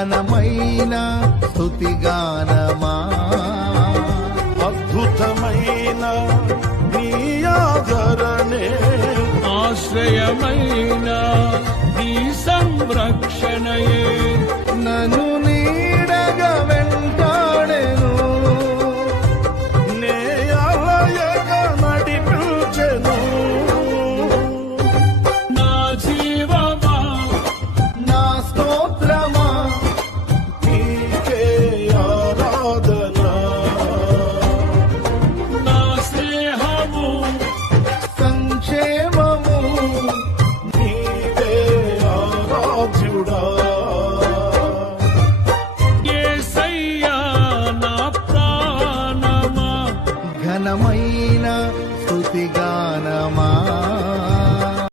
ఘనమైన స్తుతిగానమా. అద్భుతమైన నీ ఆదరణే, ఆశ్రయమైన నీ సంరక్షణయే నన్ను నీడగా వెంటాడెను, నే అలయగా నడిపించెను. నా జీవమా నా స్తోత్రమా నీకే ఆరాధన. నా స్నేహము సంక్షేమము